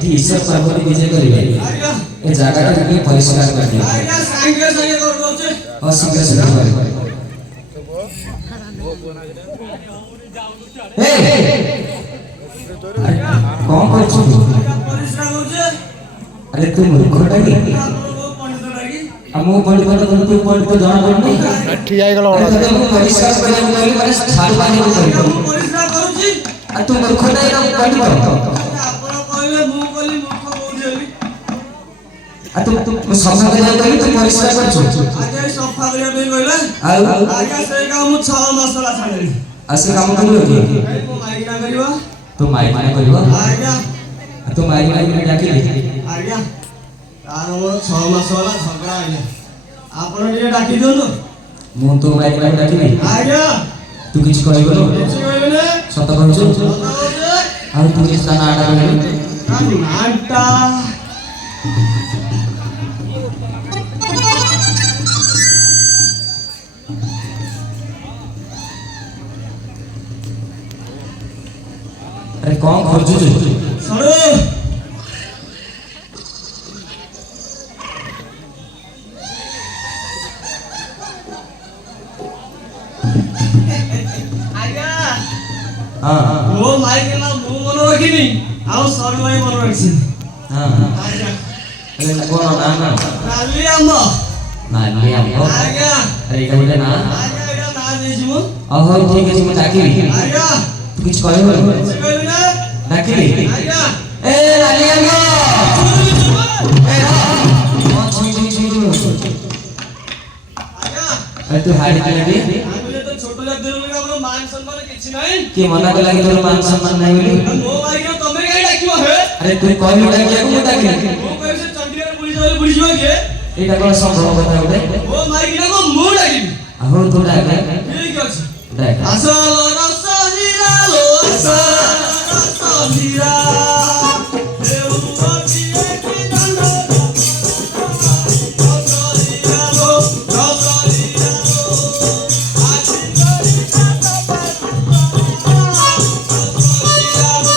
ଏଠି ଈଶ୍ୱର ପାର୍ବତୀ ବିଜେ କରିବେ ଏ ଜାଗାଟା ଟିକେ ପରିଷ୍କାର କରିଦିଅ ସାଙ୍ଗେ ସାଙ୍ଗେ କରିଦଉଛେ ଶୀଘ୍ର ଶୀଘ୍ର କରିବେ କଣ କରୁଛୁ ପରିଷ୍କାର କରୁଛେ अरे तू मूर्खटा कि हमो पढ़ पढ़ तू पढ़ तो जान पड़नी ठीक है गलो अरे तू परिष्कार करे बोली माने छाल पानी को करी परिष्कार करूची आ तू मूर्खटा ना पढ़ी तो आपण कहले मु कली मूर्ख बोलली आ तू सफा करे करी तू परिष्कार करछु आगे सफा करे बे कहले आगे से काम 6 मसला छाड़ली आसे काम करियो कि मो माई ना करियो तो माई माने करियो आज्ञा तो माई माई डाकिली आज्ञा तार मोर 6 मास होला झगड़ा आइले आपण जे डाकी दियो मु तो माई माई डाकिली आज्ञा तू किछ कहबो किछ कहबे सत कहछु आ तू किछ ना आडा नाटा अरे कौन खोजु सरो हां वो माइक ना मु मन रखिनी आउ सर माई मन रखिनी हां अरे कोन ना नाली आंब नाली आंब आज्ञा अरे इटा बोले ना आज्ञा एटा ना देछि मु ओहो ठीक अछि मु डाकिली आज्ञा तू किछ कहबो कहले ना डाकिली आज्ञा ए नाली आंब ए हां आज्ञा अरे तू हाडी के लगी आगले तो छोटो जाति रे हमरो मान सम्मान किछि नाही कि मना के लगी तोर मान सम्मान नाही बोली मो भाई के तमे काई डाकियो हे अरे तू कहली डाकिया को डाकिली मो कहि से चंडीगढ़ पुलिस वाले पुलिस हो के एटा कोन संभव कथा होते ओ माई के को मु डाकिबी आहो तू डाके ठीक अछि डाक असलो रसहीरा लो रसहीरा देउ पतिए की दंड रसहीरा लो रसहीरा लो आछि करी छाता पर रसहीरा लो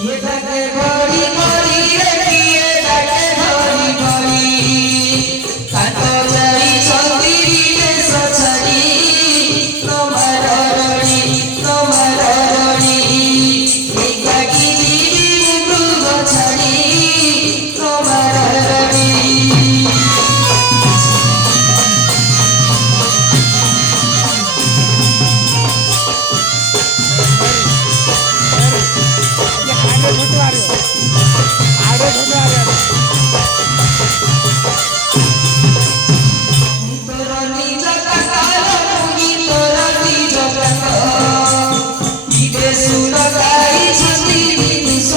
ये डाके घड़ी घड़ी रे किए डाके घड़ी घड़ी काटो जाई चंदीरी रे सछड़ी तोमर रड़ी एका की दीदी मुगु गछड़ी तोमर रड़ी आगे छोटे आ रहे तोरा निज ककालो मुगी तोरा निज ककालो इबे सुन गाई छती दिस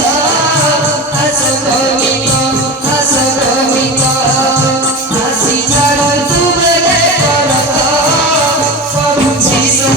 आस गमित आसी छाड़ तू बेले करत पहुंची सो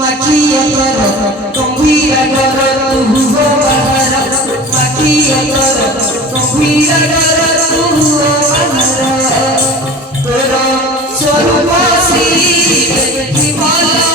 Makia karo, tombira karo, tuho bahara. Makia karo, tombira karo, tuho bahara. Toro swarupa sri dekhi bala,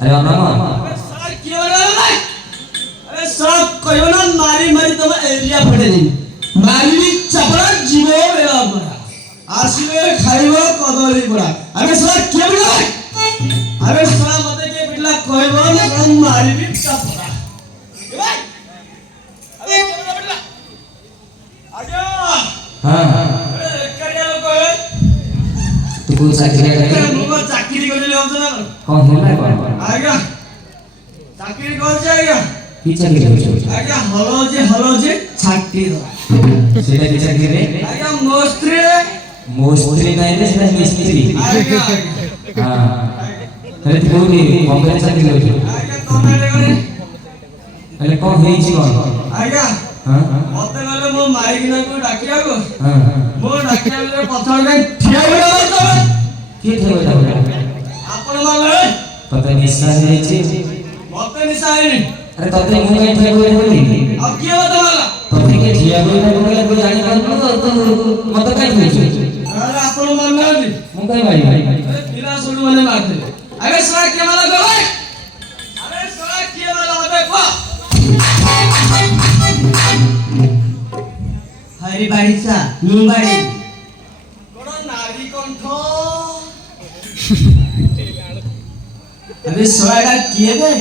अरे बाबा सर क्यों रे अरे सब कहियो ना मारी मारी तब एरिया फटे नहीं मारी चपरा जीवो बेला पड़ा आसिले खाइबो कदली पड़ा अरे सर क्यों रे अरे सर मते के बिटला कहबो ना हम मारी भी चपरा अरे क्यों रे बिटला आजा हां अरे करिया लोग तू कौन सा चाकरी करते मुझे चाकरी करले होत ना कौन है कौन आएगा ଚାକିରି କରୁଛି ଆଜ୍ଞା। କି ଚାକିରି କରୁଛ? ଆଜ୍ଞା ହଲ ଅଛି ଛାଟି ଦବା। ସେଇଟା କି ଚାକିରି? ଆଜ୍ଞା ମୋ ସ୍ତ୍ରୀ। ମୋ ସ୍ତ୍ରୀ ନାହିଁ ରେ, ସେଟା ମିସ୍ତ୍ରୀ। ଆଜ୍ଞା ହଁ ହେଲେ ତୁ କୋଉଠି ବମ୍ବେରେ ଚାକିରି କରୁଛୁ? ଆଜ୍ଞା କର୍ଣ୍ଣାଟକରେ। ହେଲେ କ'ଣ ହେଇଛି କ'ଣ? ଆଜ୍ଞା ହଁ ମତେ ଗଲେ ମୋ ମାଇକିନାକୁ ଡାକିବାକୁ। ହଁ ମୋ ଡାକିଲା ବେଳେ ପଛରେ ଠିଆ ହେଇଗଲା। କିଏ ଠେବ ତାକୁ? ଆପଣ ମାନେ ତତେ ନିଶା ହେଇଯାଇଛି? ମତେ ନିଶା ହେଇନି। ଆରେ ତତେ ମୁଁ କାଇଁ ଠିଆ କରି କହିଲି? ଆଉ କିଏ ମତେ ମାରିଲା? ତତେ କିଏ ଠିଆ କରି କହିଲା ତୁ ଜାଣିପାରୁନୁ ତୁ ମତେ କାଇଁ କହିଛୁ? ଆରେ ଆପଣ ମାନୁନାହାନ୍ତି। ମୁଁ କାଇଁ ମାରିବି? ପିଲା ସବୁ ମାନେ ମାରିଥିଲେ। ଆରେ ଶଳା କିଏ ମାରିଲା କହିବେ? ଆରେ ଶଳା କିଏ ମାରିଲା ମତେ କହ। ହରି ବାଡ଼ିସା ମୁଁ ବାଡ଼ି କଣ ନାରୀ କଣ୍ଠ। अरे सोया किए थे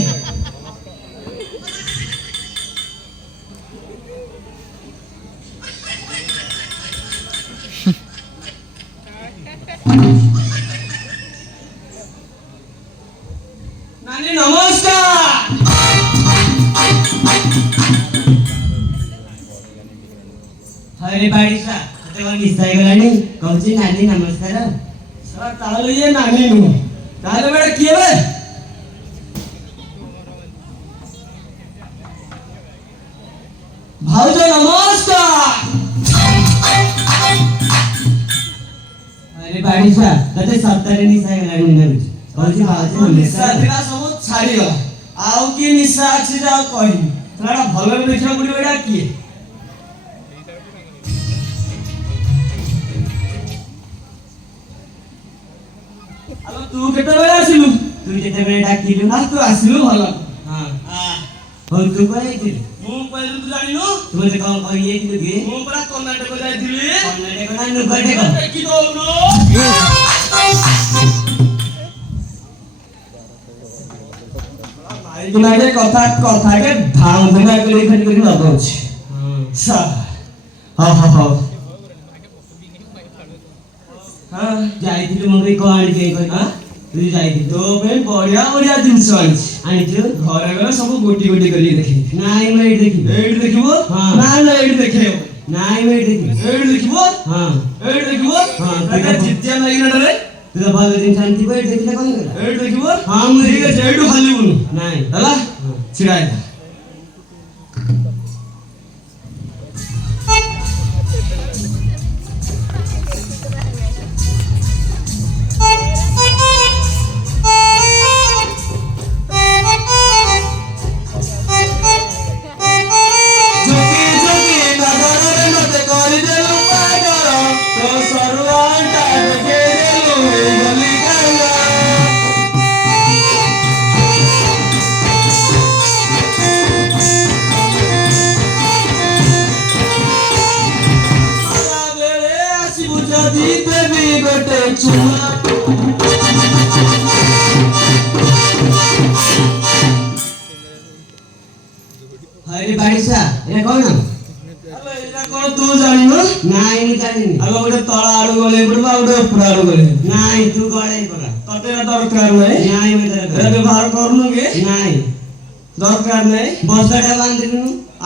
नानी नमस्कार। हरे बाड़ीसा तते कोन मिसाई गलानी कहूची नानी नमस्कार सला ताले ये नानी नु ताले बेटा किए बे। भाऊजा नमस्कार। हरे बाड़ीसा तते सत्तरे मिसाई गलानी कहूची भाऊजी निशा नमस्कार थिला सब छाड़ी गला। आउ की निशा अछि जा कहि तोरा भलो देखिया गुडी बेटा किए। आलो तू केते बेला आसिलु? तू जेते बेले डाकिलु आ तू आसिलु भलो। हां हां हो तू कहैछि मु पहिले तू जानिनु। तू मते कोन कहिए कि तू मु परा कर्नाटक जाइथिली। कर्नाटक ना नुगटेक देखि दउनु। माइकिनाके कथा के धाम धुना करी लगाଉଛି। सा हाँ हाँ हाँ हां जाइथिलु मगे को आनि के कहि हां तू जाइथिलु तो पे बढ़िया बढ़िया जिनिस आनिछु घरे गले सब गोटी गोटी करी देखि। नाइ मैं देखि एड देखिबो। हाँ। ना ना एड देखेबो। नाइ मैं देखि एड देखिबो। हां एड देखिबो। हाँ, तके जितिया माइकिना रे तू तो भल दिन शांति बैठ देखले कोन गेला एड देखिबो। हाँ, मैं ठीक है एड खालीबुनु नाइ हला छिड़ाय। हरे बाड़ीसा ए कोन अबे एटा कोन तू जानिनु? नाइ मैं जानिनी आलो गोटे तळा आडू गले पड़बा गोटे ऊपर आडू गले। नाइ तू गड़े पका तते दरकार नै। नाइ मैं एटा दरकार व्यवहार करनु के नाइ दरकार नै। बसटा बांधिनु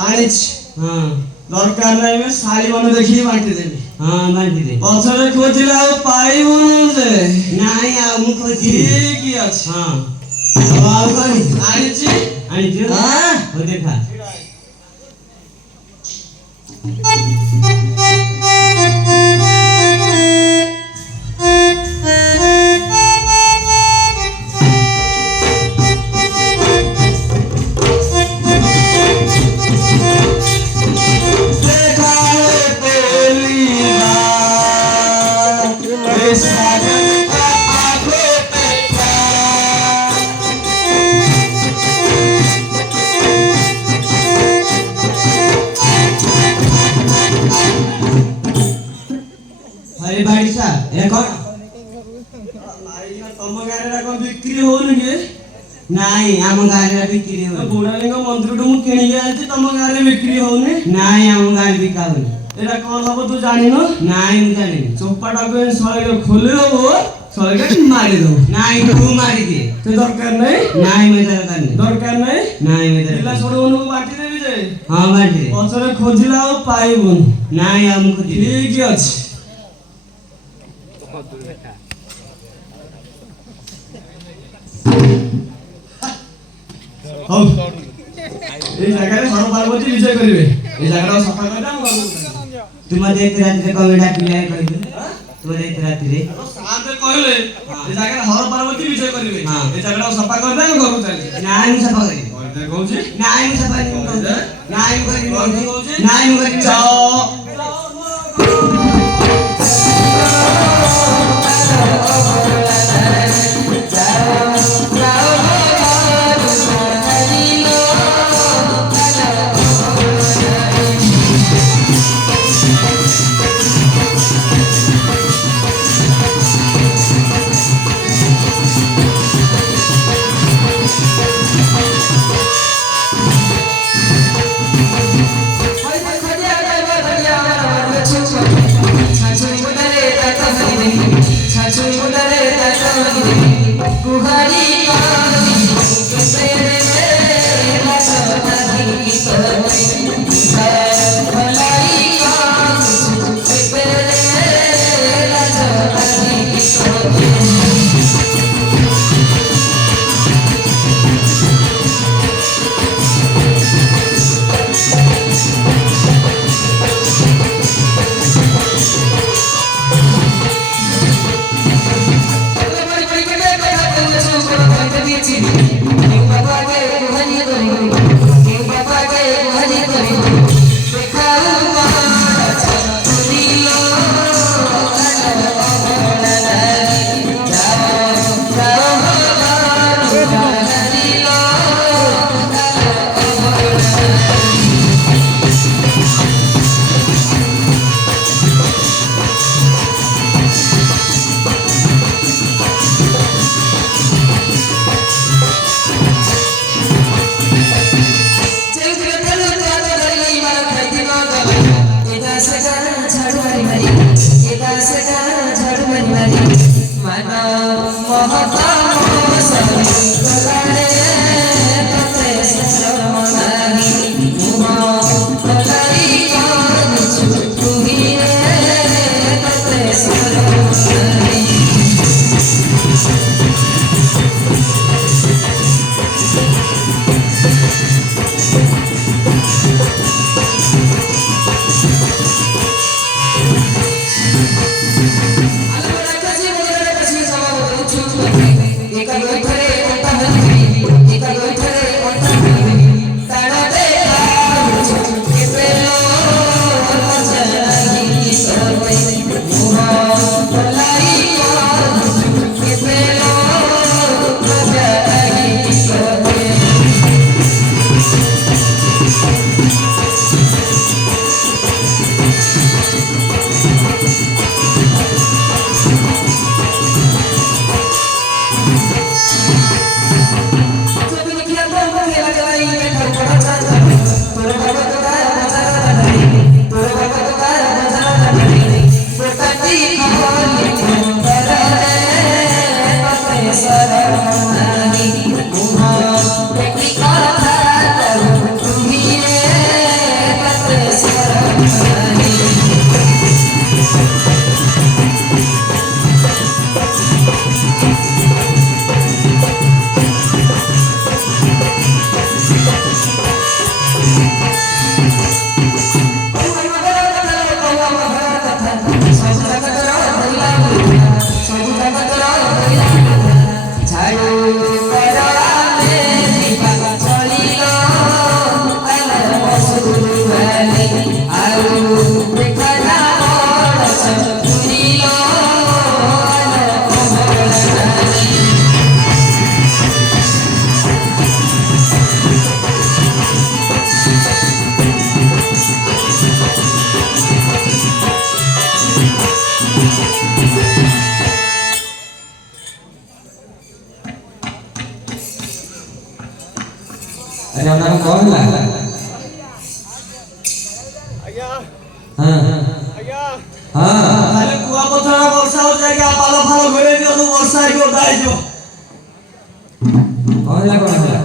आनिछ हां दरकार नै में साली मन देखि बांटी देबी। हां बांधि दे पछरे खोजिला ଆଉ पाइबुनु जे। नाइ आ मु खोजी ठीक अछि। हां ଆଉ कोन आनिछि आनिछु हां हो देखा देखा है पहली बार ये साजन का आंखों पे प्यार। हरे बाड़ीसा ए कोन तम गारे को बिक्री होउनि के नाइ आम गारे बिक्री हो बुढ़ालिंग मंदिर टू मु किनि आछि तम गारे बिक्री होउनि। नाइ आम गारे बिका हो एटा कोन हबो तू जानिनु? नाइ मैं जानिनी चोपाटा को सळे खोले हो ସରକାର ମାରି ଦଉ ନାଇଁ ତୁ ମାରିଦେ ସେ ଦରକାର ନାହିଁ ନାଇଁ ମୁଁ ଦରକାର ନାହିଁ ଦରକାର ନାହିଁ ନାଇଁ ମୁଁ ପିଲା ଦରକାର ଛୋଟ ମାନଙ୍କୁ ବାଣ୍ଟି ଦେବି ଯେ ହଁ ବାଣ୍ଟି ପଛରେ ଖୋଜିଲା ଆଉ ପାଇବୁନି ନାଇଁ ଆଉ ମୁଁ ଖୋଜିବି ଠିକ ଅଛି ହଉ এই ଜାଗାରେ ହର ପାର୍ବତୀ ବିଜୟ କରିବେ এই ଜାଗାଟା ସଫା କରିଦେ ଆମ ଘରକୁ ତୁ ମତେ ଏତେ ରାତିରେ କଣ ଡାକିଲେ କହିଲୁ ତୁ ମତେ ଏତେ ରାତିରେ ସାତେ କହିଲେ এই ଜାଗାରେ ହର ପାର୍ବତୀ ବିଜୟ କରିବେ ହଁ। এই ଜାଗାଟା ସଫା କରିଦେ ଆମ ଘରକୁ ଚାଲିଛି ନାଇଁ ମୁଁ ସଫା କରିବି କହିଦେ କହୁଛି ନାଇଁ ମୁଁ ସଫା କରିବି କହୁଛି ନାଇଁ ମୁଁ କରିବି କହୁଛି ନାଇଁ ମୁଁ କରିବି ଚାଅ अरे हमारा कौन ला हाँ हाँ ଖାଲି କୁଆ ପଥର ବର୍ଷା ହଉଛି ଯାଇକି ପାଲ ଫାଲ ଘୋଡେଇ ଦିଅ ସବୁ ହେଇକି ଓଦା ହେଇଯିବ। କଣ ହେଲା କଣ ହେଲା?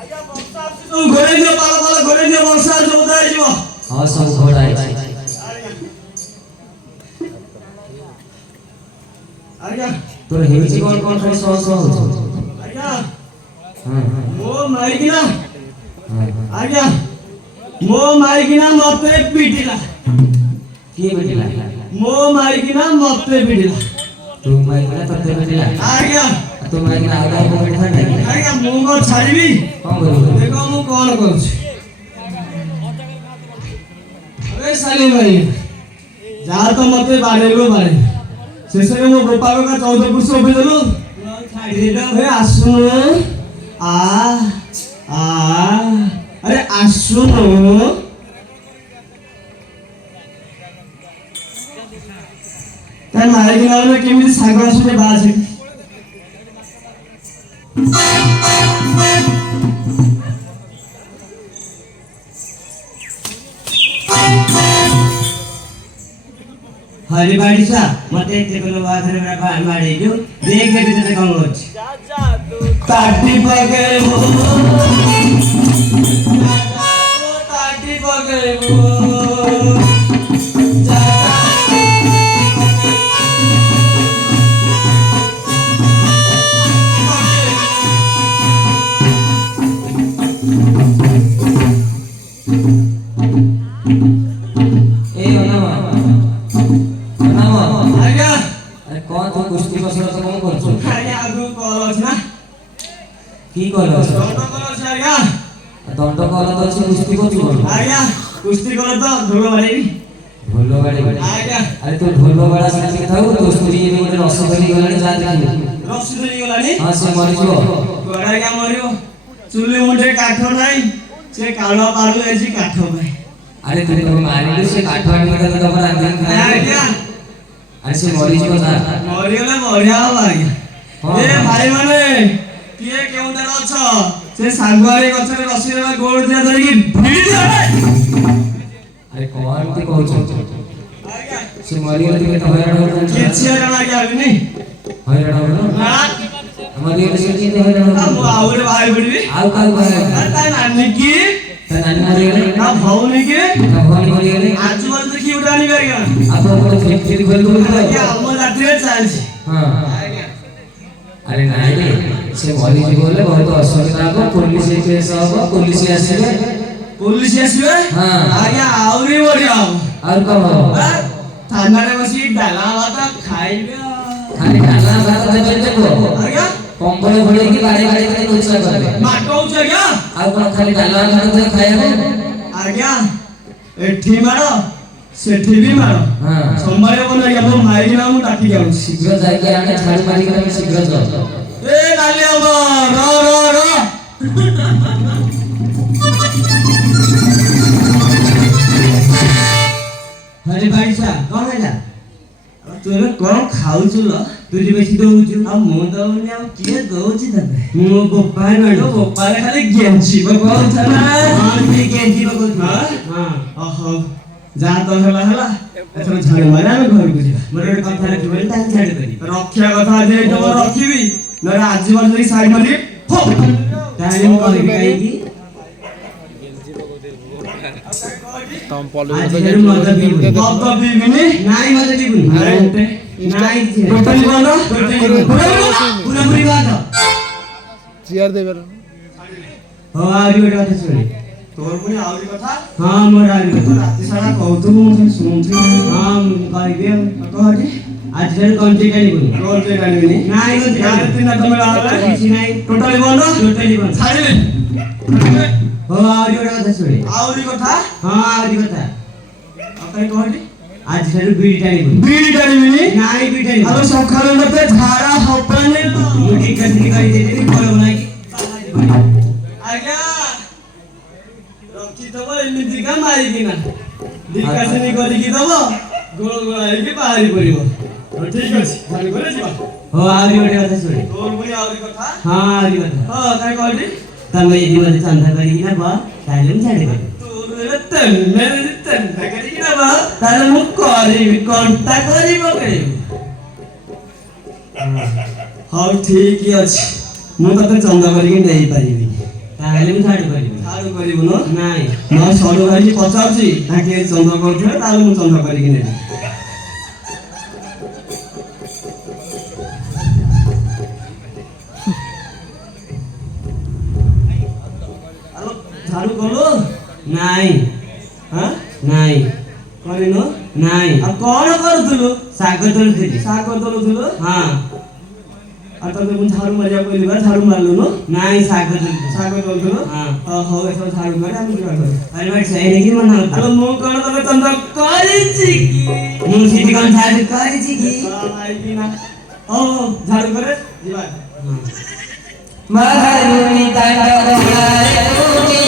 ଆଜ୍ଞା ବର୍ଷା ଆସୁଛି, ସବୁ ଘୋଡେଇ ଦିଅ, ପାଲ ପାଲ ଘୋଡେଇ ଦିଅ, ବର୍ଷା ଆସୁଛି, ଓଦା ହେଇଯିବ। ହଁ ସବୁ ଘୋଡ଼ା ହେଇଛି। ଆଜ୍ଞା ତୋର ହେଇଛି କଣ କଣ ଖାଲି ସହ ସହ ହଉଛୁ? ଆଜ୍ଞା ହଁ ମୋ ମାଇକିନା ହଁ। ଆଜ୍ଞା ମୋ ମାଇକିନା ମତେ ପିଟିଲା। କିଏ ପିଟିଲା? ମୋ ମାଇକିନା ମତେ ପିଟିଲା। ତୁ ମାଇକିନା ତତେ ପିଟିଲା? ଆଜ୍ଞା ତୁ ମାଇକିନା ଆଉ କାହାକୁ ପିଟିଥାନ୍ତା କି? ଆଜ୍ଞା ମୁଁ କଣ ଛାଡ଼ିବି? କଣ କରିବୁ? ଦେଖ ମୁଁ କଣ କରୁଛି। ଆରେ ସାଲି ଭାଇ ଯାହା ତ ମତେ ବାଡେଇଲୁ ବାଡେଇଲୁ, ଶେଷରେ ମୋ ବୋପା କକା 14 ପୁରୁଷ ଉଠେଇଦେଲୁ। ଛାଡ଼ିଦେଲୁ। ଆସୁନୁ ଆ ଆ ଆରେ ଆସୁନୁ। ତା ମାରିକିନା ମାନେ କେମିତି ସାଙ୍ଗ ଆସୁଛେ ବାହାରେ। हरी बाड़ी सा मते एते कोलो बाखरे बड़ा मारे जो देख के तते कम होछ ताटी पकेबो ताटी पकेबो ए ओनामा ओनामा आज्ञा अरे कौन तू कुश्ती कसरत कौन करछ? आज्ञा आगु कॉल अछि ना की कहल? दंड कॉल अछि आज्ञा। दंड कहल तो अछि कुश्ती करछ कोन? आज्ञा कुश्ती करो तो ढोल बाड़ेबी। ढोल बाड़ी आज्ञा अरे तू ढोल बाड़ा सिखि थाउ तो स्त्री ने गोटे रस धरी गलानी जा देखि। रसी धरी गलानी? हां से मरि जो कोडा क्या मरियो? चुली मुंडे काठ नाही, से कालो पाडू एजी काठ भाई। अरे तू तो मारिलु से काठवाडी में तो तबर आंगन खाए। आज्ञा अरे से मरि जो ना मरिगले बढ़िया हो आज्ञा। हाँ। ए भाई माने किए केउंटार अछ से सांगवारी गछरे रसी रे गोड़ दिया धरि की भिड़ी दिया। अरे कौन तू कहछ? आज्ञा से मरि गले के तो हैरान हो किछि रे आज्ञा आबिनी हैरान हो ना मरि गले से की हैरान आ हो मु आउरे भाई बडबी आउ काउ भाई ता नानी की त नानी मरि गले ना भौनी की ना भौनी मरि गले आजू बाजू की उडानी करिया। आप को फेक्ट्री खोल दो आज्ञा हम रात्रि चालछि। हां आज्ञा अरे नाही रे से मरि जी बोले बहुत असुविधा हो पुलिस केस हो पुलिस आसीबे पुलिस आसीबे। हां आज्ञा आउरी बढ़िया हो और कब हो थाना रे बसी डाला भात खाइबे। खाली डाला भात देबे देखो आज्ञा कंबल भड़े की बाड़ी बाड़ी के नुचा करबे माटो उछ आज्ञा। और कोन खाली डाला भात दे खाइबे आज्ञा एठी मारो सेठी भी मारो हां संभाळे बोल आज्ञा मो मारी ना मु डाकी जाउ शीघ्र जाई के आने छाड़ी मारी के हम शीघ्र जाओ ए नाली अब रो रो रो हरे भाई सा कौन है तू रे कौन खाउछु ल तू जे बेसी दउछु आ मो दउनी आ किए दउछि तबे मो गोपाल बडो गोपाल खाली गेंजी बको छना हां के केजी बको हां हां ओहो जा तो हला हला एथरो झाड़ मारे हम घर को जा मोर एक कथा रखि बोल तान छाड़ करी रक्षा कथा जे तो रखिबी नरे आज बार जरी साइड मारी हो टाइम करी काई तम पॉली आज जरूर मत बीबी मत बीबी नाई मत बीबी अरे नाई टोटली बंद पूरा पूरी बात चेयर देबे हो आरी बेटा तो सुनी तोर पुनी आउरी कथा हां मोर आरी तो राति सारा कहतु मु खाली सुनथि हां कहबे तो हटी आज जरूर कंटी काई बोल रोल पे गानी नाई मत यार तीन तमे लावे किसी नाई टोटली बंद टोटली बंद छाड़िले हो आरी बेटा तो सुनी आउरी कथा हां आरी बता अतै कहटी आज जरूर बीड़ी टाणी बोल बीड़ी टाड़िबी नाई बीड़ी टाणी आलो सखाले मते झाड़ा हपने मुठी कसरी करी देते कोलो बनाई आज्ञा रखी दबो एमिति का मारी किना दिकासनी करी की दबो गोल गोल आइ के बाहरी पड़िबो ठीक अछि खाली करे जिबा हो आरी बेटा तो सुनी तोर पुनी आउरी कथा हां आरी बता हां काय कहटी तमे यदि मते चंदा करी ना बा ताले हम छाड़ दे तोर तन्ने करी ना बा ताले मु करी कोंटा करी बकरी ହଉ ଠିକ ଅଛି ମୁଁ ତତେ ଚନ୍ଦ କରିକି ନେଇପାରିବି ତାହେଲେ ମୁଁ ଛାଡୁ କରିବି ଛାଡ଼ୁ କରିବୁନୁ ନାଇଁ ମୋ ସରୁ ଭାଇକି ପଚାରୁଛି ତାଙ୍କେ ଚନ୍ଦ କରୁଥିଲେ ତାହେଲେ ମୁଁ ଚନ୍ଦ କରିକି ନେବି ଆଲୋ ଝାଡୁ କଲୁ ନାଇଁ ହଁ ନାଇଁ କରିନୁ ନାଇଁ ଆଉ କଣ କରୁଥିଲୁ ଶାଗ ତୋଳୁଥିଲି ଶାଗ ତୋଳୁଥିଲୁ ହଁ ଆଉ ତତେ ମୁଁ ଝାଡୁ ମାରିବାକୁ କହିଲି ବା ଝାଡୁ ମାରିଲୁନୁ ନାଇଁ ଶାଗ ତୋଳୁଥିଲି ଶାଗ ତୋଳୁଥିଲୁ ହଁ ହଉ ଏଥର ଝାଡୁ ମାରି ଆମେ ଯିବା ଘରେ ପରିବାର ସେଇଠି କି ମନେ ହଉଥିଲା ଆଲୋ ମୁଁ କଣ ତତେ ଚନ୍ଦ କରିଛି କି ମୁଁ ସେଠି କଣ ଛାଡୁ କରିଛି କି ହଉ ହଉ ଝାଡୁ করে ଯିବା ମାରୁନି ତାଣ୍ଡବ ମାରୁନି